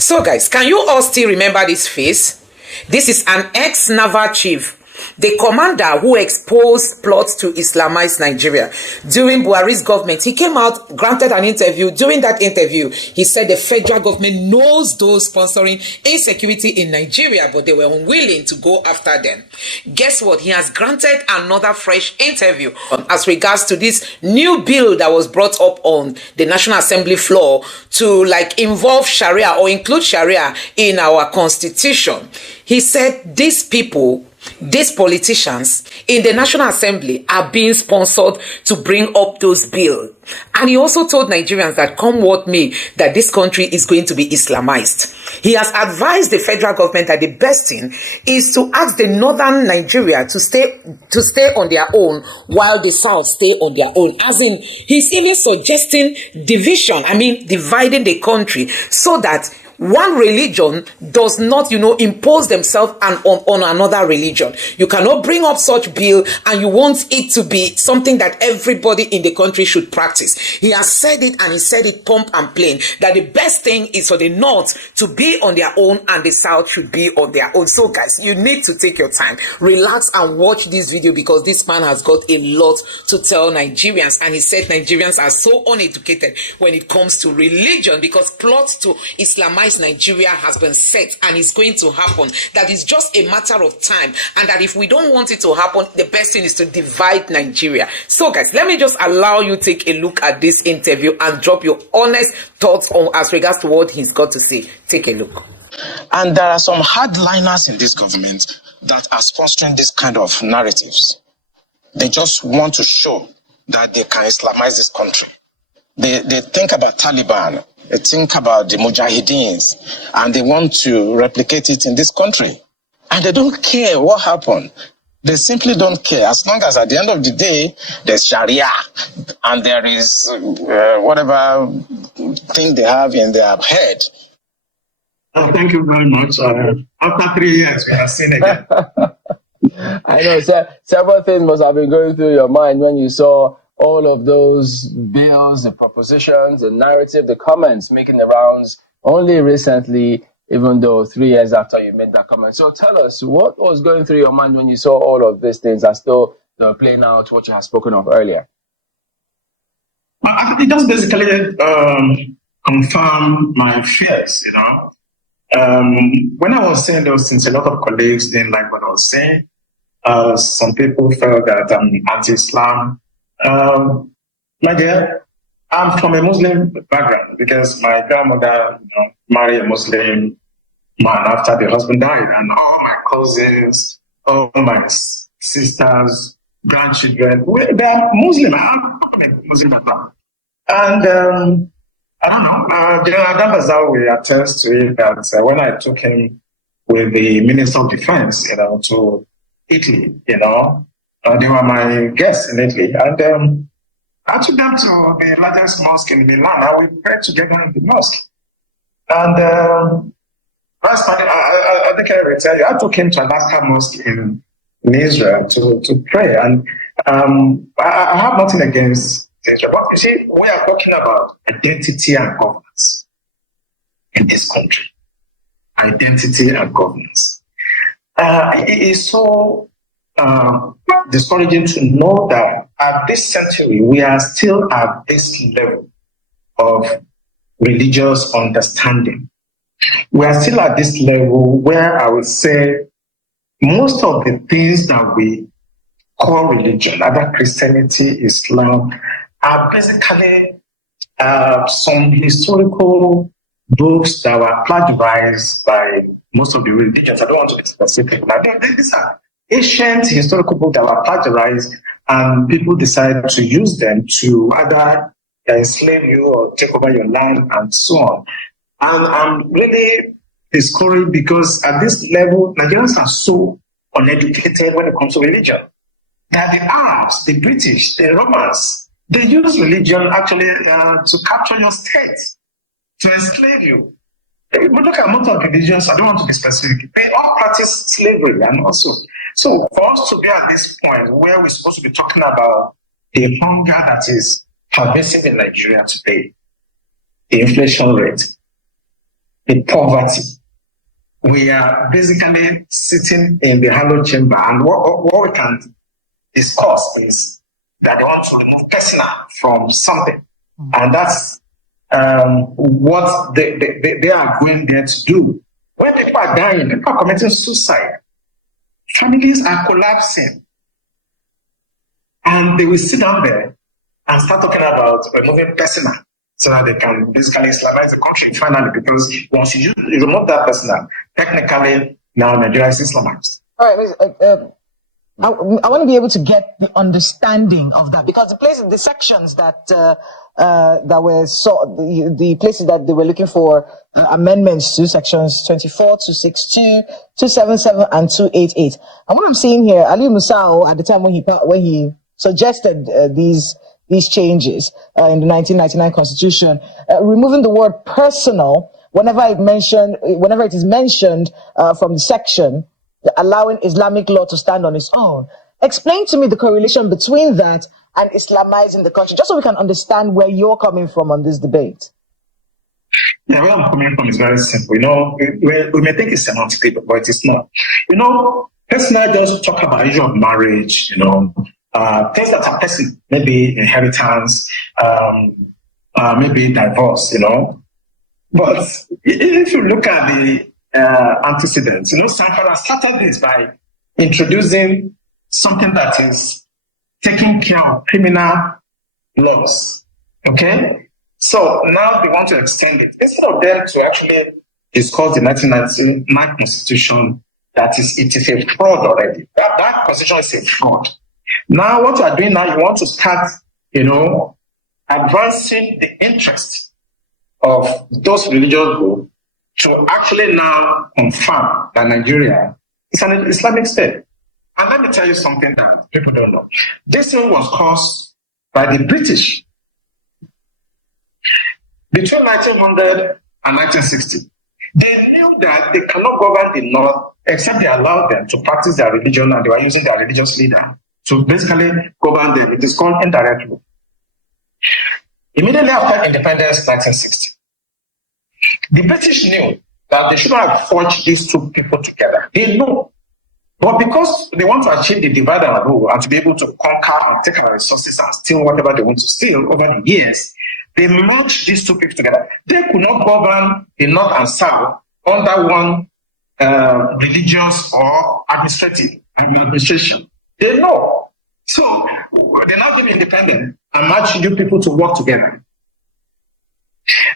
So guys, can you all still remember this face? This is an ex-Naval chief, the commander who exposed plots to Islamize Nigeria. During Buhari's government, he came out, granted an interview. During that interview, he said the federal government knows those sponsoring insecurity in Nigeria, but they were unwilling to go after them. Guess what? He has granted another fresh interview as regards to this new bill that was brought up on the National Assembly floor to involve Sharia or include Sharia in our constitution. He said these people, these politicians in the National Assembly are being sponsored to bring up those bills. And he also told Nigerians that come what may, that this country is going to be Islamized. He has advised the federal government that the best thing is to ask the northern Nigeria to stay on their own while the south stay on their own. As in, he's even suggesting division, dividing the country so that one religion does not, impose themselves on another religion. You cannot bring up such bill and you want it to be something that everybody in the country should practice. He has said it, and he said it plump and plain, that the best thing is for the north to be on their own and the south should be on their own. So guys, you need to take your time, relax and watch this video, because this man has got a lot to tell Nigerians. And he said Nigerians are so uneducated when it comes to religion, because plots to Islamize Nigeria has been set and it's going to happen. That is just a matter of time, and that if we don't want it to happen, the best thing is to divide Nigeria. So guys, let me just allow you take a look at this interview and drop your honest thoughts on as regards to what he's got to say. Take a look. And there are some hardliners in this government that are sponsoring this kind of narratives. They just want to show that they can Islamize this country. They think about Taliban, they think about the Mujahideens, and they want to replicate it in this country. And they don't care what happened. They simply don't care. As long as at the end of the day, there's Sharia and there is whatever thing they have in their head. Thank you very much. After 3 years, we have seen again. I know several things must have been going through your mind when you saw all of those bills, the propositions, the narrative, the comments making the rounds only recently, even though 3 years after you made that comment. So tell us, what was going through your mind when you saw all of these things as though they were playing out what you had spoken of earlier? It just basically confirmed my fears, When I was saying those things, a lot of colleagues didn't like what I was saying. Some people felt that I'm anti-Islam. My dear, I'm from a Muslim background because my grandmother, married a Muslim man after the husband died, and all my cousins, all my sisters, grandchildren, they are Muslim. I'm from a Muslim background. And I don't know, General Dambazaw will attest to it that when I took him with the Minister of Defense, to Italy, they were my guests in Italy, and I took them to the largest mosque in Milan, and we prayed together in the mosque. And last time, I think I will tell you, I took him to Alaska Mosque in Israel to pray, and I have nothing against Israel. But you see, we are talking about identity and governance in this country. Identity and governance. It is so discouraging to know that at this century, we are still at this level of religious understanding. We are still at this level where I would say most of the things that we call religion, either Christianity, Islam, are basically some historical books that were plagiarized by most of the religions. I don't want to be specific. Now, these are ancient historical books that were plagiarized, and people decided to use them to either enslave you or take over your land and so on. And I'm really discouraged because at this level, Nigerians are so uneducated when it comes to religion. That the Arabs, the British, the Romans, they use religion actually to capture your state, to enslave you. If you look at most of the religions, I don't want to be specific, they all practice slavery and also. So for us to be at this point where we're supposed to be talking about the hunger that is pervasive in Nigeria today, the inflation rate, the poverty. We are basically sitting in the hollow chamber, and what we can discuss is that they want to remove personal from something, and that's what they are going there to do. When people are dying, people are committing suicide, families are collapsing, and they will sit down there and start talking about removing personal so that they can basically Islamize the country finally, because once you remove that personal, technically now Nigeria is Islamized. All right, I want to be able to get the understanding of that, because the sections that were the places that they were looking for amendments to, sections 24, 262, 277, and 288. And what I'm seeing here, Ali Musao, at the time when he suggested these changes in the 1999 Constitution, removing the word personal whenever it is mentioned from the section, allowing Islamic law to stand on its own. Explain to me the correlation between that and Islamizing the country, just so we can understand where you're coming from on this debate. Yeah, where I'm coming from is very simple. We may think it's semantic, but it is not. Personally, just talk about issue of marriage, things that are personal, maybe inheritance, maybe divorce, But if you look at the antecedents, Sankara started this by introducing something that is taking care of criminal laws. Okay? So now they want to extend it. Instead of them to actually discuss the 1999 Constitution, it is a fraud already. That Constitution is a fraud. Now what you are doing now, you want to start, advancing the interest of those religious groups to actually now confirm that Nigeria is an Islamic state. And let me tell you something that people don't know. This thing was caused by the British. Between 1900 and 1960, they knew that they cannot govern the North except they allowed them to practice their religion, and they were using their religious leader to basically govern them. It is called indirect rule. Immediately after independence, 1960, the British knew that they should not have forged these two people together. They know. But because they want to achieve the divide and rule and to be able to conquer and take our resources and steal whatever they want to steal over the years, they merged these two people together. They could not govern the North and South under one religious or administration. They know. So they now give independence and merge you people to work together.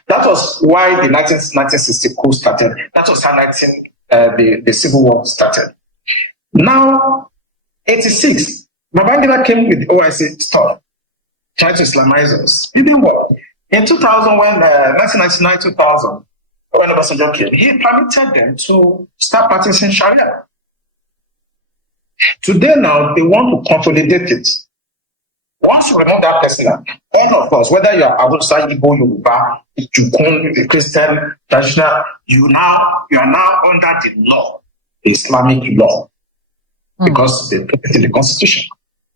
That was why the 1960 coup started. That was how the Civil War started. Now, 86, Babangida came with OIC stuff, trying to Islamize us. It didn't work. In 2000, when 1999-2000, when Obasanjo came, he permitted them to start practicing Sharia. Today now, they want to consolidate it. Once you remove that person, all of us, whether you are Hausa, Igbo, Yoruba, Jukun, Christian, traditional, you are now under the law, the Islamic law, because they put it in the Constitution.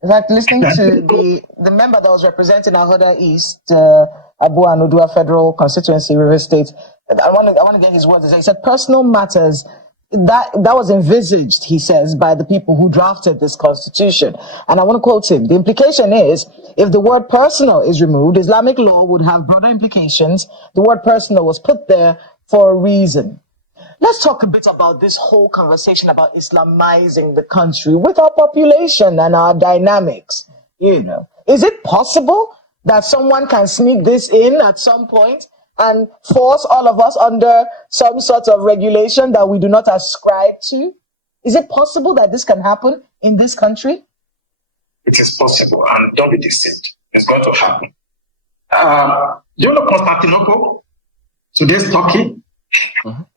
In fact, listening to the member that was representing Ahoda East, Abu Anudua Federal Constituency, River State, I want to get his words. He said, personal matters, that was envisaged, he says, by the people who drafted this constitution. And I want to quote him. The implication is, if the word personal is removed, Islamic law would have broader implications. The word personal was put there for a reason. Let's talk a bit about this whole conversation about Islamizing the country with our population and our dynamics. Is it possible that someone can sneak this in at some point and force all of us under some sort of regulation that we do not ascribe to? Is it possible that this can happen in this country? It is possible, and don't be deceived. It's going to happen. Do you know Constantinople? Today's Turkey?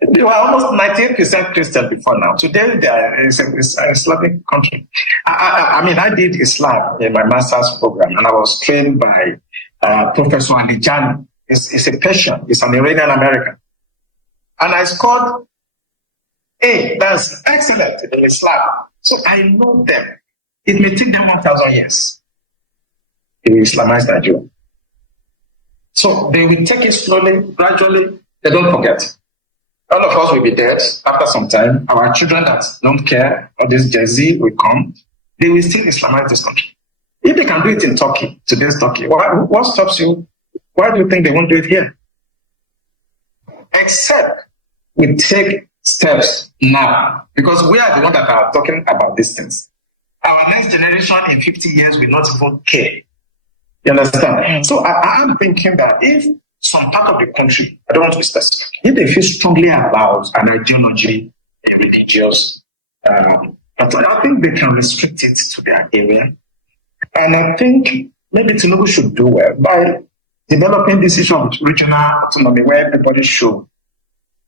They were almost 98% Christian before now. Today, they are an Islamic country. I did Islam in my master's program, and I was trained by Professor Alijani. He's a Persian. He's an Iranian American. And I scored A. That's excellent in Islam. So I know them. It may take them 1,000 years. They will Islamize Nigeria. So they will take it slowly, gradually. They don't forget. All of us will be dead after some time. Our children that don't care, or this Gen Z will come, they will still Islamize this country. If they can do it in Turkey, today's Turkey, what stops you? Why do you think they won't do it here? Except we take steps now, because we are the ones that are talking about these things. Our next generation in 50 years will not even care. You understand? So I am thinking that if some part of the country, I don't want to be specific, if they feel strongly about an ideology, a religious, but I think they can restrict it to their area. And I think maybe Tinubu should do well by developing this issue of regional autonomy where everybody should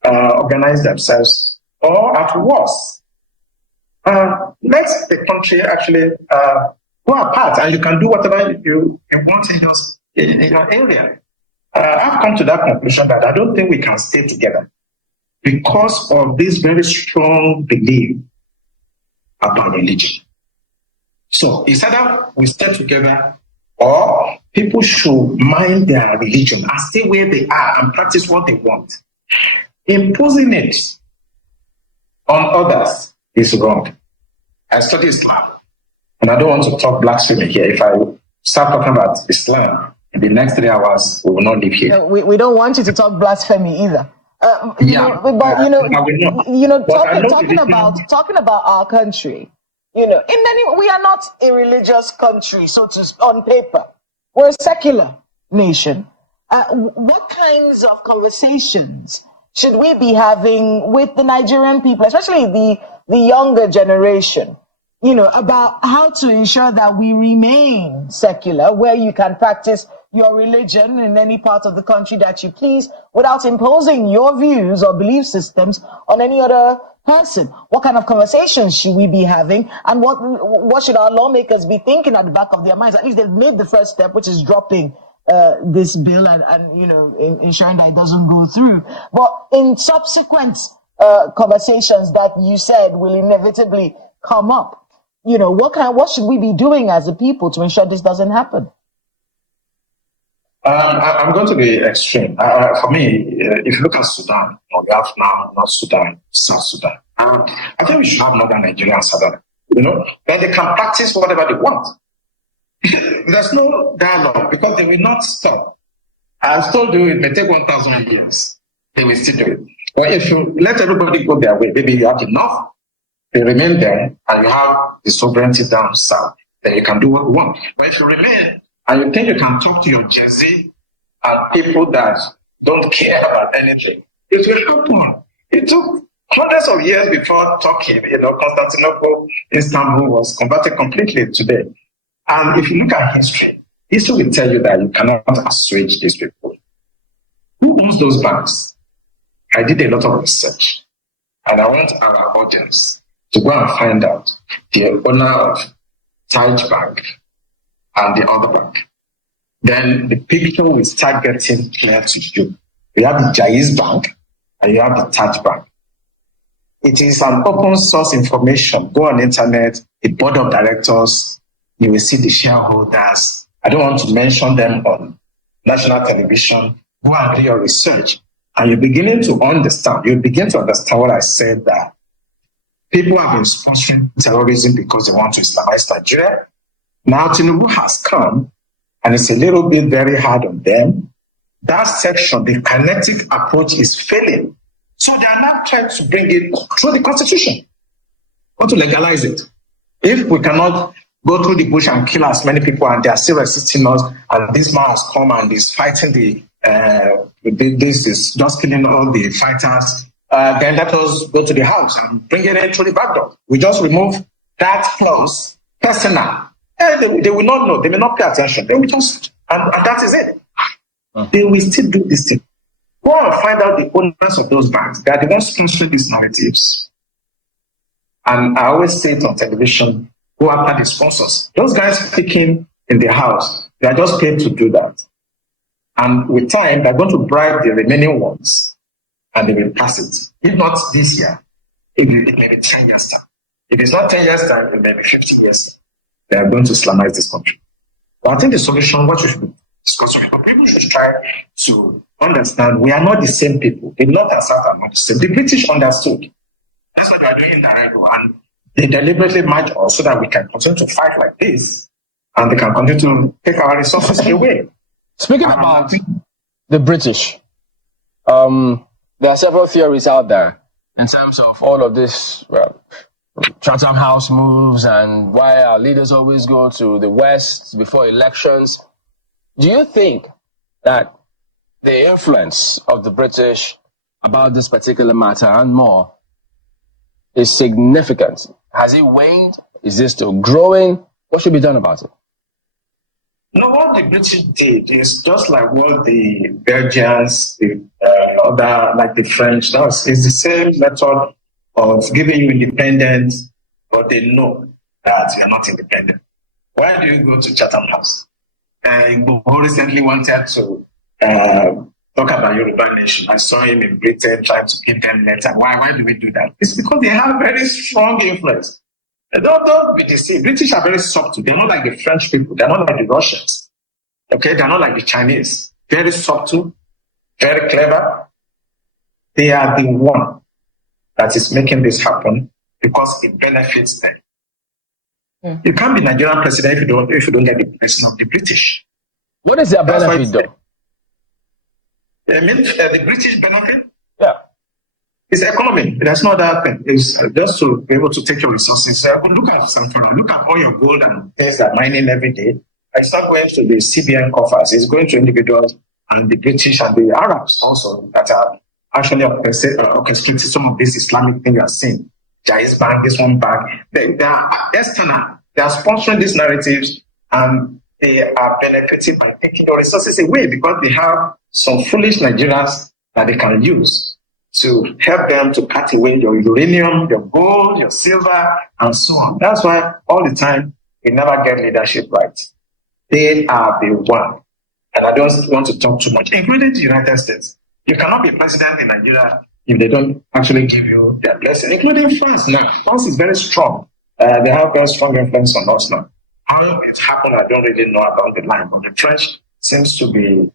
organize themselves, or at worst, let the country actually go apart, and you can do whatever you want in your area. I've come to that conclusion that I don't think we can stay together because of this very strong belief about religion. So it's either we stay together, or people should mind their religion and stay where they are and practice what they want. Imposing it on others is wrong. I study Islam, and I don't want to talk blasphemy here. If I start talking about Islam in the next 3 hours, we will not live here. No, we don't want you to talk blasphemy either. Talking about our country, we are not a religious country, so to on paper. We're a secular nation. What kinds of conversations should we be having with the Nigerian people, especially the younger generation, about how to ensure that we remain secular, where you can practice your religion in any part of the country that you please without imposing your views or belief systems on any other person? What kind of conversations should we be having, and what should our lawmakers be thinking at the back of their minds? At least they've made the first step, which is dropping this bill and ensuring that it doesn't go through. But in subsequent conversations that you said will inevitably come up, what should we be doing as a people to ensure this doesn't happen? I'm going to be extreme. For me, if you look at Sudan, we have now North Sudan, South Sudan. I think we should have Northern Nigeria and Southern. That they can practice whatever they want. There's no dialogue because they will not stop. I've told you it may take 1,000 years. They will still do it. But if you let everybody go their way, maybe you have enough, you remain there and you have the sovereignty down south, then you can do what you want. But if you remain and you think you can talk to your Gen Z and people that don't care about anything, it will happen. It took hundreds of years before Turkey, Constantinople, Istanbul was converted completely today. And if you look at history will tell you that you cannot assuage these people. Who owns those banks? I did a lot of research, and I want our audience to go and find out the owner of Taj Bank and the other bank. Then the picture will start getting clear to you. You have the Jaiz Bank and you have the Taj Bank. It is an open source information. Go on the internet, the board of directors, you will see the shareholders. I don't want to mention them on national television. Go and do your research. And you're beginning to understand. You begin to understand what I said, that people have been sponsoring terrorism because they want to Islamize Nigeria. Now Tinubu has come, and it's a little bit very hard on them. That section, the kinetic approach is failing. So they are now trying to bring it through the constitution. Want to legalize it. If we cannot go through the bush and kill as many people and they are still resisting us, and this man has come and is fighting this is just killing all the fighters, then let us go to the house and bring it in through the back door. We just remove that clause, personal. They will not know, they may not pay attention. They will just, and that is it. They will still do this thing. Go and find out the owners of those banks. They are the ones sponsoring these narratives. And I always say it on television, go after the sponsors. Those guys speaking in the house, they are just paid to do that. And with time, they're going to bribe the remaining ones and they will pass it. If not this year, it may be 10 years time. If it's not 10 years time, it may be 15 years time. They are going to Islamize this country. But I think the solution, what we should So people should try to understand we are not the same people. The North and South are not the same. The British understood. That's what they are doing direct, and they deliberately march us so that we can continue to fight like this, and they can continue to take our resources away. Speaking about the British, there are several theories out there in terms of all of this Chatham House moves and why our leaders always go to the West before elections. Do you think that the influence of the British about this particular matter and more is significant? Has it waned? Is it still growing? What should be done about it? No, what the British did is just like what the Belgians, the other, like the French, does. It's the same method of giving you independence, but they know that you're not independent. Why do you go to Chatham House? Who recently wanted to talk about Yoruba nation. I saw him in Britain trying to give them letter. Why do we do that? It's because they have very strong influence. Don't be deceived. British are very subtle. They're not like the French people. They're not like the Russians. Okay, they're not like the Chinese. Very subtle, very clever. They are the one that is making this happen because it benefits them. You can't be Nigerian president if you don't get the blessing of the British. What is their benefit, though? I mean, the British benefit? Yeah. It's economy. There's no other thing. It's just to be able to take your resources. Look at Sanford. Look at all your gold and things that are mining every day. It's not going to the CBN coffers. It's going to individuals and the British and the Arabs also that are actually orchestrating some of these Islamic things you are seeing. Jais Bank, this one bank. They are external. They are sponsoring these narratives and they are benefiting by taking your resources away because they have some foolish Nigerians that they can use to help them to cut away your uranium, your gold, your silver, and so on. That's why all the time we never get leadership right. They are the one. And I don't want to talk too much, including the United States. You cannot be president in Nigeria if they don't actually give you their blessing, including France now. France is very strong. They have very strong influence on us now. How it happened, I don't really know about the line, but the French seems to be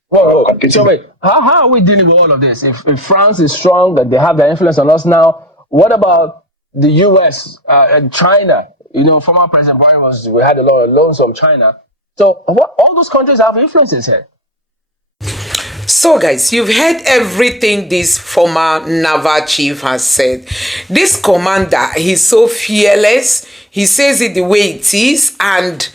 competing. So wait, how are we dealing with all of this? If France is strong, that they have their influence on us now, what about the US and China? You know, former President Buhari we had a lot of loans from China. So all those countries have influences here. So guys, you've heard everything this former naval chief has said. This commander, he's so fearless. He says it the way it is, and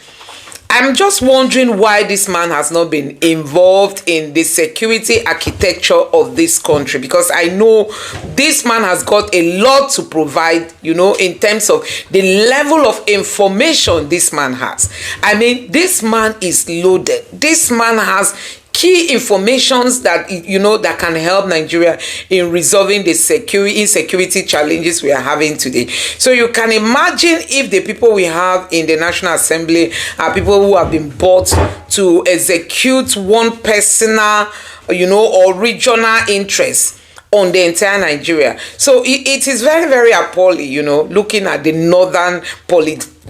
I'm just wondering why this man has not been involved in the security architecture of this country, because I know this man has got a lot to provide, you know, in terms of the level of information this man has. I mean, this man is loaded. This man has key informations that, you know, that can help Nigeria in resolving the insecurity challenges we are having today. So you can imagine if the people we have in the National Assembly are people who have been bought to execute one personal, you know, or regional interest on the entire Nigeria. So it is very, very appalling, you know, looking at the northern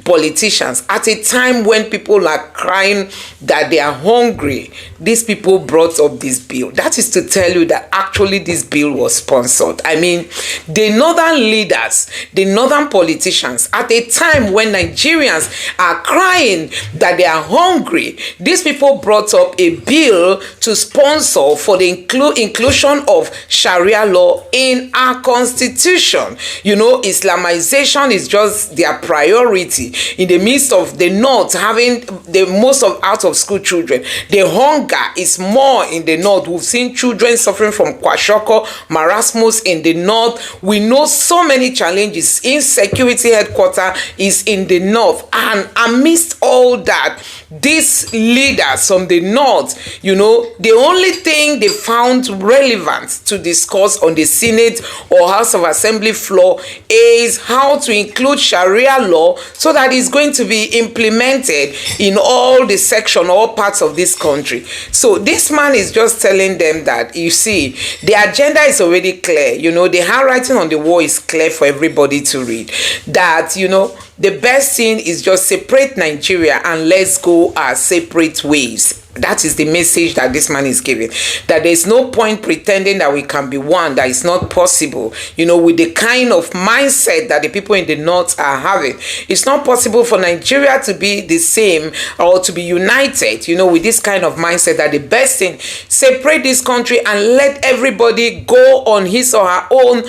politicians at a time when people are crying that they are hungry. These people brought up this bill. That is to tell you that actually this bill was sponsored. I mean, the northern leaders, the northern politicians, at a time when Nigerians are crying that they are hungry, these people brought up a bill to sponsor for the inclusion of Sharia law in our constitution. You know, Islamization is just their priority. In the midst of the north having the most of out of school children, the hunger is more in the north. We've seen children suffering from kwashiorkor, marasmus in the north. We know so many challenges. Insecurity headquarters is in the north, and amidst all that, these leaders from the north, you know, the only thing they found relevant to discuss on the Senate or House of Assembly floor is how to include Sharia law so that it's going to be implemented in all the section, all parts of this country. So this man is just telling them that, you see, the agenda is already clear. You know, the handwriting on the wall is clear for everybody to read. That, you know, the best thing is just separate Nigeria and let's go our separate ways. That is the message that this man is giving, that there's no point pretending that we can be one, that is not possible, with the kind of mindset that the people in the north are having. It's not possible for Nigeria to be the same or to be united, with this kind of mindset, that the best thing, separate this country and let everybody go on his or her own,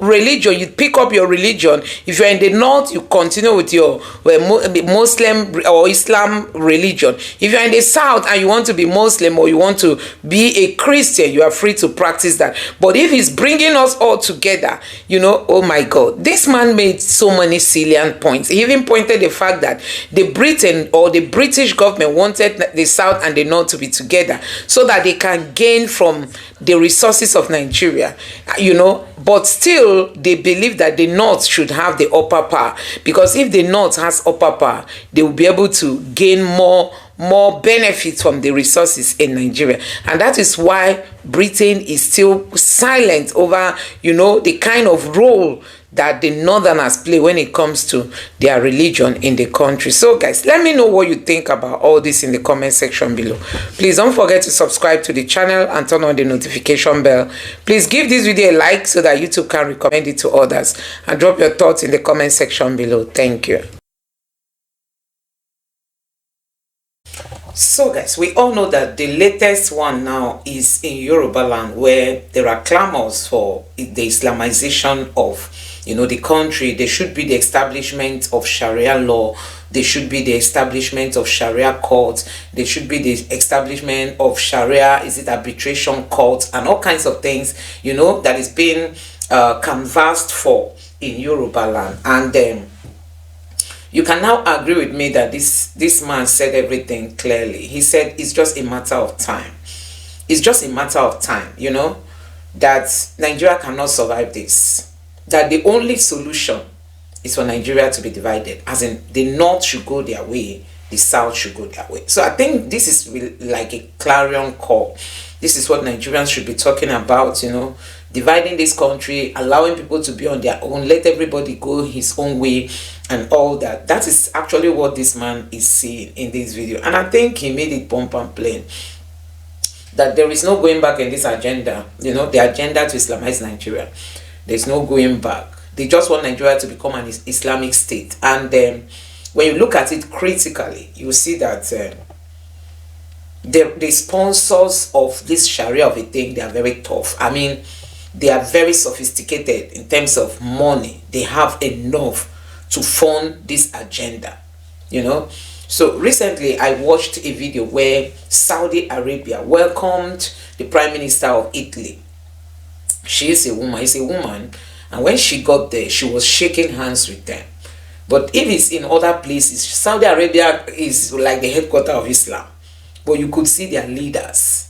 religion. You pick up your religion. If you're in the north, you continue with your Muslim or Islam religion. If you're in the south and you want to be Muslim or you want to be a Christian, you are free to practice that. But if he's bringing us all together, oh my God, this man made so many salient points. He even pointed the fact that the Britain or the British government wanted the south and the north to be together so that they can gain from the resources of Nigeria, but still they believe that the north should have the upper power, because if the north has upper power, they will be able to gain more benefits from the resources in Nigeria. And that is why Britain is still silent over, the kind of role that the northerners play when it comes to their religion in the country. So guys, let me know what you think about all this in the comment section below. Please don't forget to subscribe to the channel and turn on the notification bell. Please give this video a like so that YouTube can recommend it to others, and drop your thoughts in the comment section below. Thank you. So guys, we all know that the latest one now is in Yoruba land, where there are clamors for the Islamization of the country. There should be the establishment of Sharia law. There should be the establishment of Sharia courts. There should be the establishment of Sharia, arbitration courts, and all kinds of things, that is being canvassed for in Yoruba land. And you can now agree with me that this man said everything clearly. He said it's just a matter of time. It's just a matter of time, that Nigeria cannot survive this. That the only solution is for Nigeria to be divided. As in, the north should go their way, the south should go their way. So I think this is like a clarion call. This is what Nigerians should be talking about, dividing this country, allowing people to be on their own, let everybody go his own way and all that. That is actually what this man is saying in this video. And I think he made it bump and plain that there is no going back in this agenda, the agenda to Islamize Nigeria. There's no going back. They just want Nigeria to become an Islamic state. And when you look at it critically, you see that the sponsors of this Sharia of a thing, they are very tough. I mean, they are very sophisticated in terms of money. They have enough to fund this agenda, So recently I watched a video where Saudi Arabia welcomed the Prime Minister of Italy. She is a woman, and when she got there, she was shaking hands with them. But if it's in other places, Saudi Arabia is like the headquarters of Islam, but you could see their leaders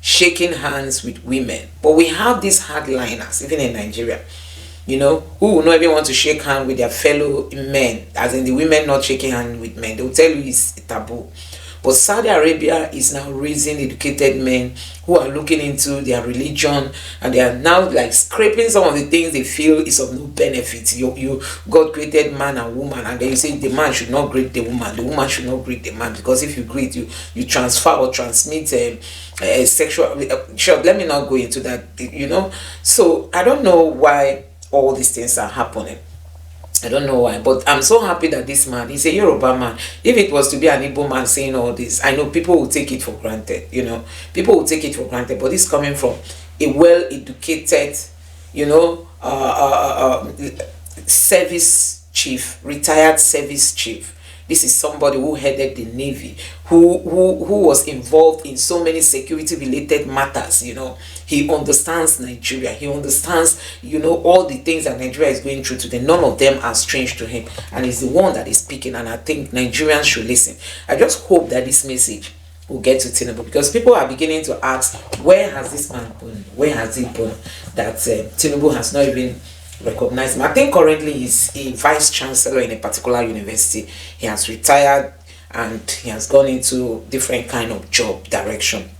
shaking hands with women. But we have these hardliners, even in Nigeria, who will not even want to shake hands with their fellow men, as in the women not shaking hands with men. They will tell you it's a taboo. But Saudi Arabia is now raising educated men who are looking into their religion, and they are now like scraping some of the things they feel is of no benefit. God created man and woman, and then you say the man should not greet the woman should not greet the man, because if you greet, you transfer or transmit sexual. Sure, let me not go into that. So I don't know why all these things are happening. I don't know why, but I'm so happy that this man, he's a Yoruba man. If it was to be an Igbo man saying all this, I know people will take it for granted, People will take it for granted, but it's coming from a well-educated, service chief, retired service chief. This is somebody who headed the Navy, who was involved in so many security-related matters, He understands Nigeria. He understands, all the things that Nigeria is going through today. None of them are strange to him. And he's the one that is speaking. And I think Nigerians should listen. I just hope that this message will get to Tinubu, because people are beginning to ask, where has this man gone? Where has he gone? That Tinubu has not even recognized him. I think currently he's a vice chancellor in a particular university. He has retired and he has gone into different kind of job direction.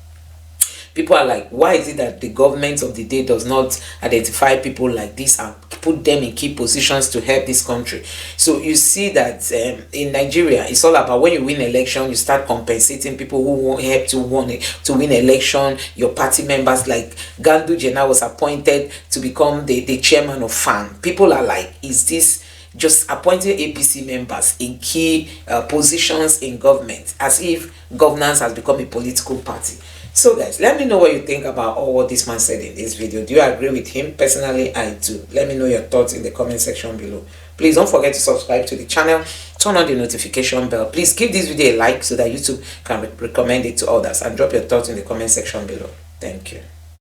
People are like, why is it that the government of the day does not identify people like this and put them in key positions to help this country? So you see that in Nigeria, it's all about when you win election, you start compensating people who won't help to win election. Your party members, like Ganduje now was appointed to become the chairman of FAN. People are like, is this just appointing APC members in key positions in government, as if governance has become a political party? So guys, let me know what you think about all what this man said in this video. Do you agree with him? Personally, I do. Let me know your thoughts in the comment section below. Please don't forget to subscribe to the channel, turn on the notification bell. Please give this video a like so that YouTube can recommend it to others, and drop your thoughts in the comment section below. Thank you.